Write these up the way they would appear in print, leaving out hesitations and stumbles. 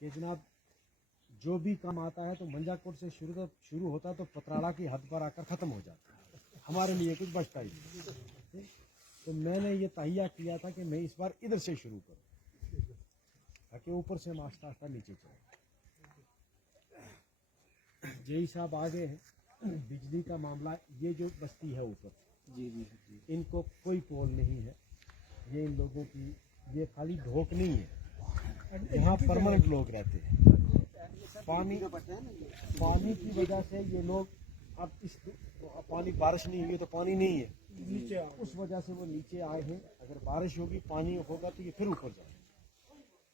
कि जनाब जो भी काम आता है तो मंजाकोट से शुरू होता तो पतराड़ा की हद पर आकर ख़त्म हो जाता है, हमारे लिए कुछ बचता ही नहीं। तो मैंने ये तहिया किया था कि मैं इस बार इधर से शुरू करूँ ताकि ऊपर से हम आस्ता आस्ता नीचे चले। जेई साहब आगे हैं। बिजली का मामला, ये जो बस्ती है ऊपर, जी, इनको कोई पोल नहीं है। ये इन लोगों की ये खाली ढोक नहीं है, यहाँ परमानेंट लोग रहते हैं। पानी की वजह से ये लोग, अब इस पानी बारिश नहीं हुई तो पानी नहीं है नीचे, उस वजह से वो नीचे आए हैं। अगर बारिश होगी, पानी होगा तो ये फिर ऊपर जाए।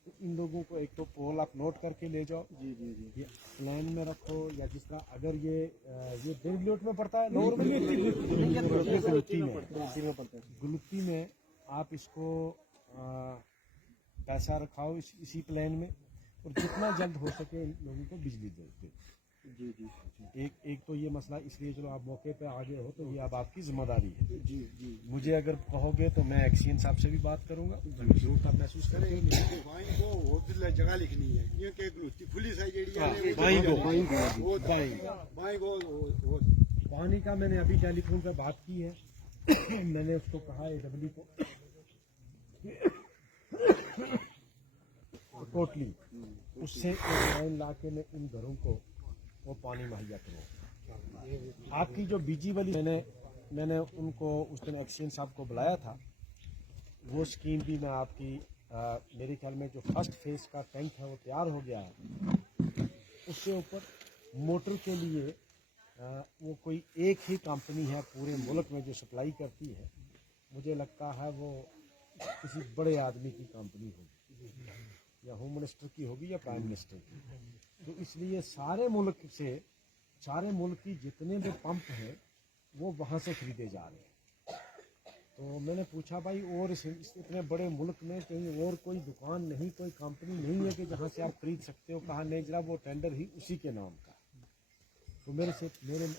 तो इन लोगों को एक तो पोल आप नोट करके ले जाओ, जी, ये प्लान में रखो, या जिस तरह अगर ये बेंगलोट में पड़ता है, गुलुत्ती में आप इसको पैसा रखाओ इसी प्लान में, और जितना जल्द हो सके इन लोगों को बिजली दो। जी। एक तो ये मसला, इसलिए चलो आप मौके पे आगे हो तो ये अब आपकी जिम्मेदारी है। जी। मुझे अगर कहोगे तो मैं एक्सीएन साहब से भी बात करूंगा, जरूरत आप महसूस करेंगे। जगह लिखनी है, ये पुलिस है पानी का मैंने अभी टेलीफोन पे बात की है। मैंने उसको कहा AW को टोटली उससे एक लाइन ला के मैं इन घरों को वो पानी मुहैया करूँ। आपकी जो बीजी वाली मैंने उनको उस दिन एक्सीएन साहब को बुलाया था, वो स्कीम भी मैं आपकी मेरे ख्याल में जो फर्स्ट फेज का टैंक है वो तैयार हो गया है। उसके ऊपर मोटर के लिए वो कोई एक ही कंपनी है पूरे मुल्क में जो सप्लाई करती है। मुझे लगता है वो किसी बड़े आदमी की कंपनी होगी, या होम मिनिस्टर की होगी या प्राइम मिनिस्टर की। तो इसलिए सारे मुल्क की जितने भी पंप हैं वो वहाँ से खरीदे जा रहे हैं। तो मैंने पूछा भाई, और इतने बड़े मुल्क में कहीं और कोई दुकान नहीं, कोई कंपनी नहीं है कि जहाँ से आप खरीद सकते हो? कहा नहीं जरा, वो टेंडर ही उसी के नाम का। तो मेरे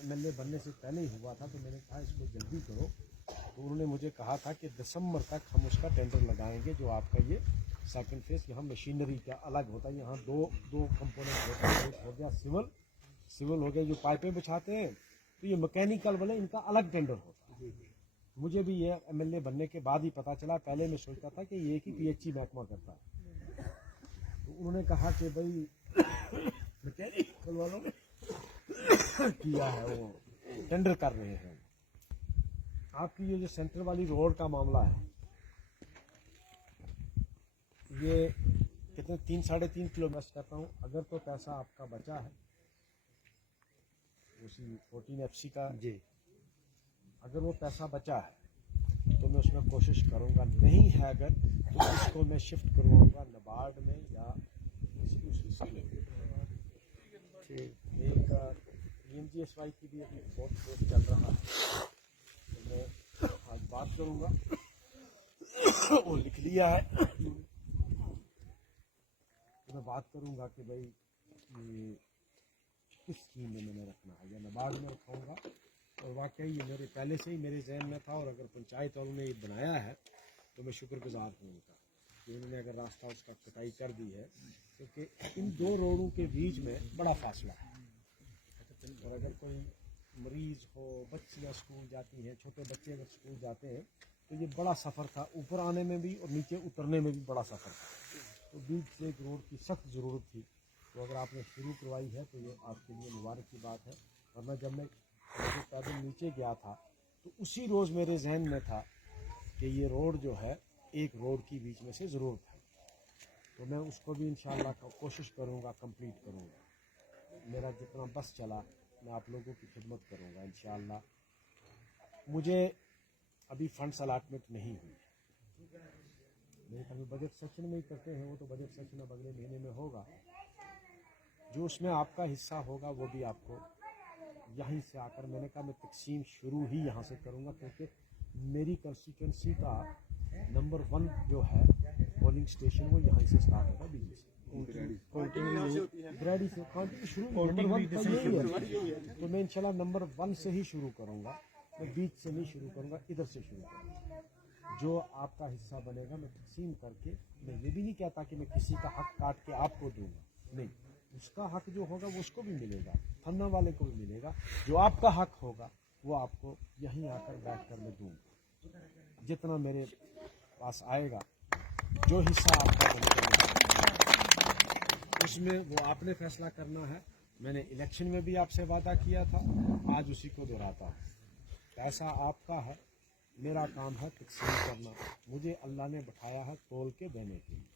MLA बनने से पहले ही हुआ था, तो मैंने कहा इसको जल्दी करो। तो उन्होंने मुझे कहा था कि दिसंबर तक हम उसका टेंडर लगाएंगे, जो आपका ये सेकंड फेज। यहाँ मशीनरी का अलग होता है, यहाँ दो कंपोनेंट होता है। एक हो गया सिविल हो गया, जो पाइपें बिछाते हैं, तो ये मैकेनिकल वाले, इनका अलग टेंडर होता है। मुझे भी ये MLA बनने के बाद ही पता चला। पहले मैं सोचता था कि ये एक ही PHE महकमा करता है। तो उन्होंने कहा कि भाई मैकेनिकल वालों ने किया है, वो टेंडर कर रहे हैं। आपकी ये जो सेंटर वाली रोड का मामला है, ये कितने 3-3.5 किलोमीटर कहता हूँ। अगर तो पैसा आपका बचा है उसी 14 FC का, जी, अगर वो पैसा बचा है तो मैं उसमें कोशिश करूँगा। नहीं है अगर, तो इसको मैं शिफ्ट करवाऊँगा नाबार्ड में या किसी दूसरी स्कीम में। एक PMGSY की भी अभी बहुत चल रहा है, तो मैं आज बात करूँगा। वो लिख लिया है, तो मैं बात करूँगा कि भाई ये किस स्कीम में मैंने रखना है, या नाबार्ड में रखाऊँगा। और वाकई ये मेरे पहले से ही मेरे जहन में था, और अगर पंचायत वालों ने ये बनाया है तो मैं शुक्रगुजार हूँ उनका कि उन्होंने अगर रास्ता उसका कटाई कर दी है, क्योंकि इन दो रोडों के बीच में बड़ा फासला है। और अगर कोई मरीज़ हो, बच्चियाँ स्कूल जाती हैं, छोटे बच्चे अगर स्कूल जाते हैं, तो ये बड़ा सफ़र था, ऊपर आने में भी और नीचे उतरने में भी बड़ा सफ़र था। तो बीच से एक रोड की सख्त ज़रूरत थी। तो अगर आपने शुरू करवाई है तो ये आपके लिए मुबारक की बात है। वरना जब मैं पैदल नीचे गया था तो उसी रोज़ मेरे जहन में था कि ये रोड जो है एक रोड की बीच में से ज़रूरत है। तो मैं उसको भी इंशाअल्लाह कोशिश करूँगा, कंप्लीट करूँगा। मेरा जितना बस चला मैं आप लोगों की खिदमत करूँगा इंशाअल्लाह। मुझे अभी फंड्स अलाटमेंट नहीं हुई है, मेरे ख्याल में बजट सेशन में ही करते हैं वो, तो बजट सेशन अब अगले महीने में होगा। जो उसमें आपका हिस्सा होगा वो भी आपको यहीं से आकर, मैंने कहा मैं तकसीम शुरू ही यहाँ से करूँगा, क्योंकि मेरी कंस्टिट्यूंसी का नंबर 1 जो है पोलिंग स्टेशन वो यहाँ से स्टार्ट होगा, बिजली से ग्रेडी से काउंटिंग शुरू नंबर 1 तो यही है। तो मैं इंशाल्लाह नंबर 1 से ही शुरू करूँगा, मैं बीच से नहीं शुरू करूँगा, इधर से शुरू करूँगा। जो आपका हिस्सा बनेगा मैं तकसीम करके, मैं ये भी नहीं कहता कि मैं किसी का हक काट के आपको दूंगा, नहीं, उसका हक जो होगा वो उसको भी मिलेगा, फन्ना वाले को भी मिलेगा। जो आपका हक होगा वो आपको यहीं आकर बैठ कर मैं दूंगा। जितना मेरे पास आएगा, जो हिस्सा आपका बनेगा उसमें वो आपने फैसला करना है। मैंने इलेक्शन में भी आपसे वादा किया था, आज उसी को दोहराता हूँ। पैसा आपका है, मेरा काम है तकसीम करना। मुझे अल्लाह ने बैठाया है तोल के देने के लिए,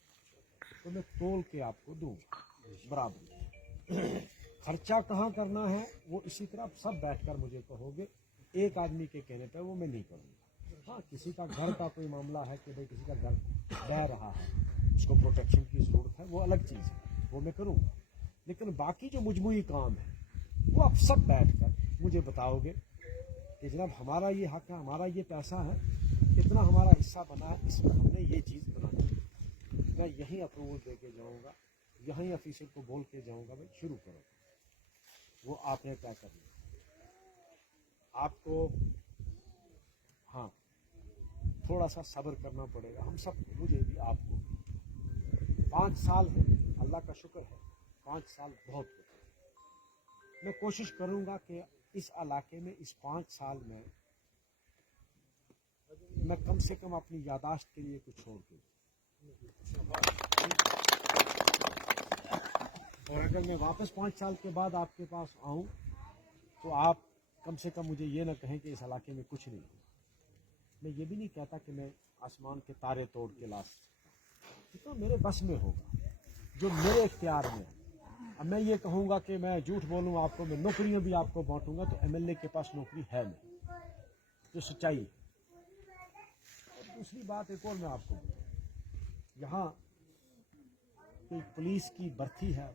तो मैं तोल के आपको दूंगा बराबर। खर्चा कहाँ करना है वो इसी तरह सब बैठकर मुझे कहोगे, एक आदमी के कहने पे वो मैं नहीं करूँगा। हाँ, किसी का घर का कोई मामला है कि भाई किसी का घर बह रहा है, उसको प्रोटेक्शन की ज़रूरत है, वो अलग चीज़ है, वो मैं करूँगा। लेकिन बाकी जो मजमूई काम है वो आप सब बैठकर मुझे बताओगे कि जनाब हमारा ये हक है, हमारा ये पैसा है, इतना हमारा हिस्सा बना, इसमें हमने ये चीज़ बनाई। मैं यहीं अप्रूवल दे के जाऊँगा, यहीं ऑफिसर को बोल के जाऊँगा भाई शुरू करो। वो आपने क्या करना आपको, हाँ थोड़ा सा सब्र करना पड़ेगा हम सबको, मुझे भी आपको। 5 साल है, अल्लाह का शुक्र है, 5 साल बहुत होते हैं। मैं कोशिश करूँगा कि इस इलाके में इस 5 साल में मैं कम से कम अपनी यादाश्त के लिए कुछ छोड़ दूँ। और अगर मैं वापस 5 साल के बाद आपके पास आऊँ तो आप कम से कम मुझे ये ना कहें कि इस इलाके में कुछ नहीं है। मैं ये भी नहीं कहता कि मैं आसमान के तारे तोड़ के ला सकता, जितना मेरे बस में होगा, जो मेरे इख्तियार में है। अब मैं ये कहूँगा कि मैं झूठ बोलूँ आपको, मैं नौकरियाँ भी आपको बांटूँगा, तो एमएलए के पास नौकरी है नहीं, जो सच्चाई है। और दूसरी बात एक और मैं आपको बताऊँ, यहाँ कोई पुलिस की भर्ती है,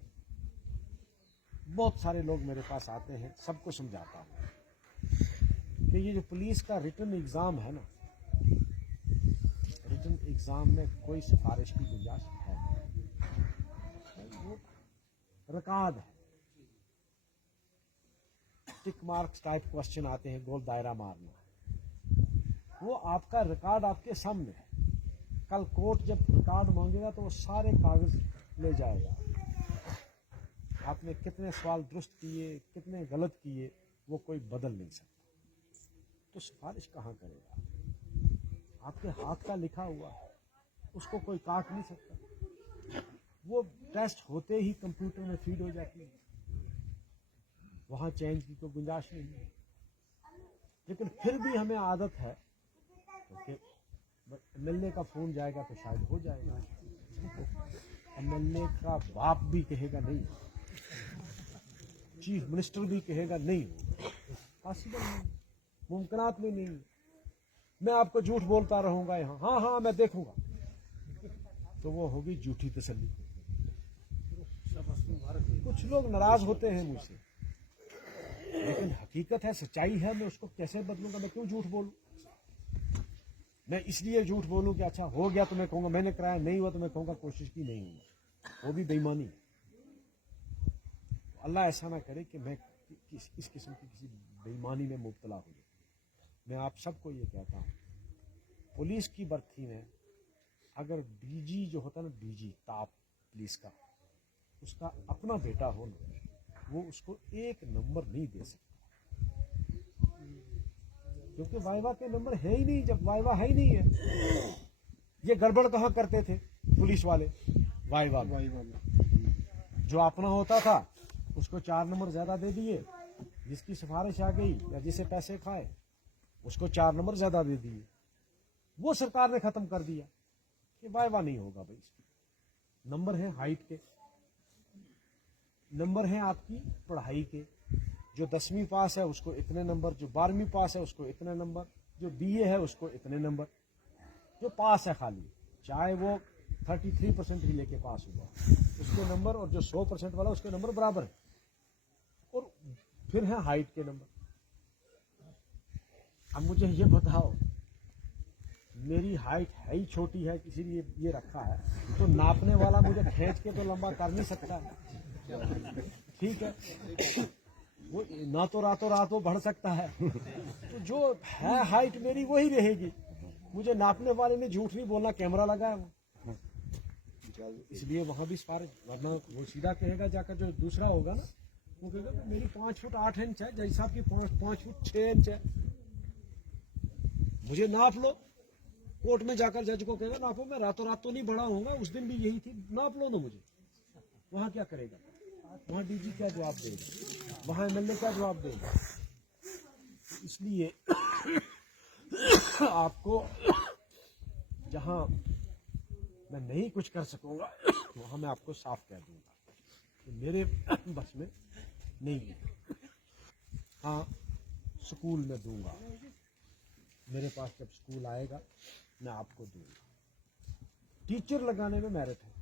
बहुत सारे लोग मेरे पास आते हैं, सबको समझाता हूँ कि ये जो पुलिस का रिटन एग्ज़ाम है ना, रिटन एग्ज़ाम में कोई सिफारिश की गुंजाइश है नहीं, वो रिकॉर्ड है। टिक मार्क्स टाइप क्वेश्चन आते हैं, गोल दायरा मारना, वो आपका रिकॉर्ड आपके सामने है। कल कोर्ट जब रिकॉर्ड मांगेगा तो वो सारे कागज ले जाएगा, आपने कितने सवाल दुरुस्त किए, कितने गलत किए, वो कोई बदल नहीं सकता। तो सिफारिश कहाँ करेगा? आपके हाथ का लिखा हुआ है, उसको कोई काट नहीं सकता। वो टेस्ट होते ही कंप्यूटर में फीड हो जाती है, वहाँ चेंज की कोई गुंजाइश नहीं है। लेकिन फिर भी हमें आदत है कि एमएलए का फोन जाएगा तो शायद हो जाएगा, एमएलए का बाप भी कहेगा नहीं, चीफ मिनिस्टर भी कहेगा नहीं, पॉसिबल नहीं, मुमकिनात में नहीं। मैं आपको झूठ बोलता रहूंगा यहाँ, हाँ हाँ मैं देखूंगा, तो वो होगी झूठी तसल्ली। कुछ लोग नाराज होते हैं मुझसे, लेकिन हकीकत है, सच्चाई है, मैं उसको कैसे बदलूंगा? मैं क्यों झूठ बोलूं? मैं इसलिए झूठ बोलूं कि अच्छा हो गया तो मैं कहूंगा मैंने कराया, नहीं हुआ तो मैं कहूंगा कोशिश की नहीं हुआ, वो भी बेईमानी है। अल्लाह ऐसा ना करे कि मैं इस किस्म की किसी बेईमानी में मुब्तला हो जाऊं। मैं आप सबको ये कहता हूँ, पुलिस की भर्ती में अगर डीजी जो होता है ना, डीजी टॉप पुलिस का, उसका अपना बेटा हो ना, वो उसको 1 नंबर नहीं दे सकता, क्योंकि वाइवा के नंबर है ही नहीं। जब वाइवा है ही नहीं है, ये गड़बड़ कहाँ करते थे पुलिस वाले? वाइवा में जो अपना होता था उसको 4 नंबर ज्यादा दे दिए, जिसकी सिफारिश आ गई या जिसे पैसे खाए उसको 4 नंबर ज्यादा दे दिए। वो सरकार ने खत्म कर दिया कि वाइवा नहीं होगा भाई, नंबर है हाइट के, नंबर है आपकी पढ़ाई के। जो 10वीं पास है उसको इतने नंबर, जो 12वीं पास है उसको इतने नंबर, जो बीए है उसको इतने नंबर, जो पास है खाली, चाहे वो 33% ही लेके पास हुआ उसके नंबर, और जो 100% वाला उसके नंबर बराबर है। और फिर है हाइट के नंबर। अब मुझे ये बताओ, मेरी हाइट है ही छोटी है, इसीलिए ये रखा है, तो नापने वाला मुझे खींच के तो लंबा कर नहीं सकता, ठीक है? वो ना तो रातों रातों बढ़ सकता है, तो जो है हाइट मेरी वही रहेगी। मुझे नापने वाले ने झूठ नहीं बोलना, कैमरा लगा है वो, इसलिए वहां भी सिफारिश, वरना वो सीधा कहेगा जाकर, जो दूसरा होगा ना वो कहेगा कि मेरी 5 फुट 8 इंच है, जैसा आपकी 5 फुट 6 इंच है, मुझे नाप लो। कोर्ट में जाकर जज को कहेगा नापो, मैं रातों रात तो नहीं बड़ा होऊंगा, उस दिन भी यही थी, नाप लो ना मुझे। वहां क्या करेगा? वहां डीजी क्या जवाब देगा? वहां एमएलए क्या जवाब देगा? इसलिए आपको जहां मैं नहीं कुछ कर सकूंगा वहां मैं आपको साफ कह दूंगा कि मेरे बस में नहीं है। हाँ, स्कूल में दूंगा, मेरे पास जब स्कूल आएगा मैं आपको दूंगा। टीचर लगाने में मेरिट है।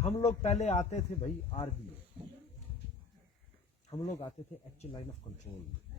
हम लोग पहले आते थे भाई आरबीए, हम लोग आते थे एक्चुअल लाइन ऑफ कंट्रोल में।